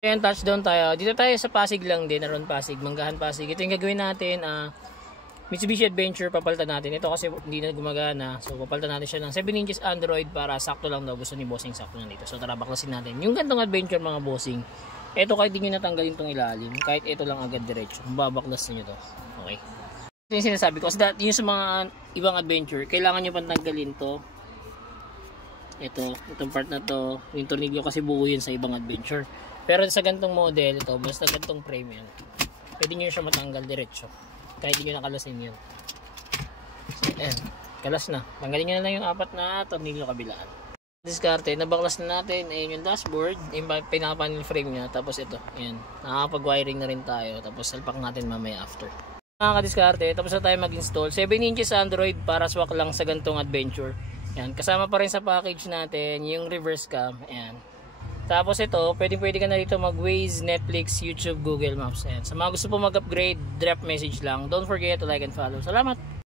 Ayan, touchdown tayo. Dito tayo sa Pasig lang din, around Pasig, Manggahan Pasig. Ito yung gagawin natin, Mitsubishi Adventure, papalitan natin. Ito kasi hindi na gumagana. So, papalitan natin siya ng 7 inches Android para sakto lang daw. Gusto ni bossing sakto na dito. So, tara, baklasin natin. Yung gantong Adventure mga bossing, ito kahit hindi nyo natanggalin tong ilalim. Kahit ito lang agad diretso. Babaklas nyo to. Okay. Ito yung sinasabi ko. Kasi yung sa mga ibang Adventure, kailangan nyo pang tanggalin to. Itong part na to. Yung tornilyo kasi buo yun sa ibang Adventure. Pero sa gantong model, ito, basta gantong frame yan. Pwede nyo siya matanggal diretso. Kahit hindi nyo nakalasin yun. So, ayan. Kalas na. Tanggalin nyo na lang yung 4 na tornilyo kabilaan. Diskarte. Nabaklas na natin. Ayan yung dashboard. Yung pinaka-panel frame nya. Tapos ito. Ayan. Nakakapag-wiring na rin tayo. Tapos salpak natin mamaya after. Mga kadiskarte. Tapos na tayo mag-install. 7 inches Android para swak lang sa gantong Adventure. Ayan. Kasama pa rin sa package natin yung reverse cam. Ayan. Tapos ito, pwede ka na dito mag-Waze, Netflix, YouTube, Google Maps. Ayan. Sa mga gusto po mag-upgrade, drop message lang. Don't forget to like and follow. Salamat!